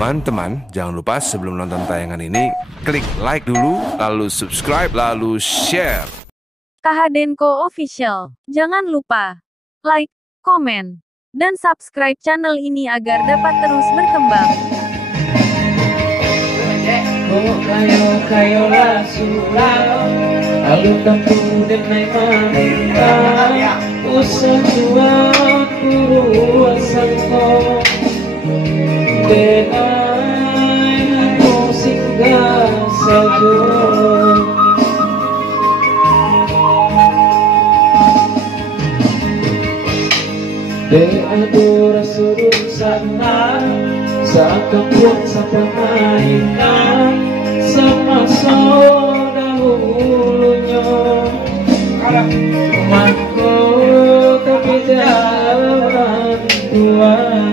Teman-teman, jangan lupa sebelum nonton tayangan ini, klik like dulu, lalu subscribe, lalu share. KHDenko Official. Jangan lupa like, komen, dan subscribe channel ini agar dapat terus berkembang. Kayo lah sulam, lalu tempuh dengan manita, usah tuan puru asangko, denai aku singgah saja. De adora suruh sana, seakan buat sampai mainan sama dahulunya. Mako tapi jalan Tuhan.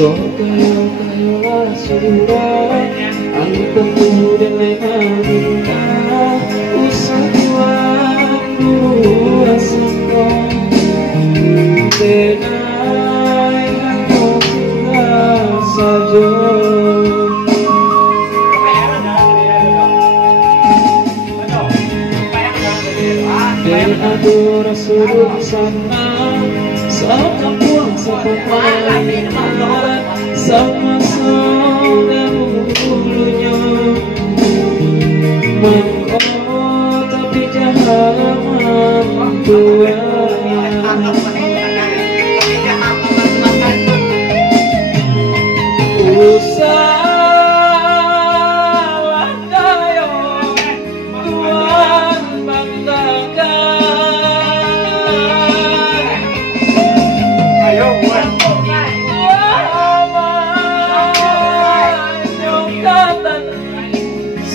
Kayolah sudah, aku tempuh dengan manita, usah tuan puru asangko, denai aku singgah saja. De adora suruh sana, seakan buang sampai mainan sama dahulunya. Mako tapi jangan Tuhan. Usahlah kayo Tuhan banggakan. Ayo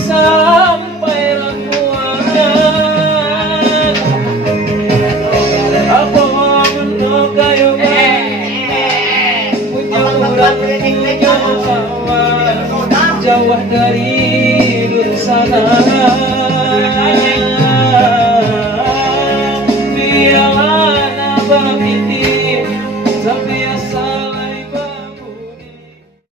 sampai lakuan apa menurut kayu punya orang jauh dari dursana. Biarlah nabah ini tapi asa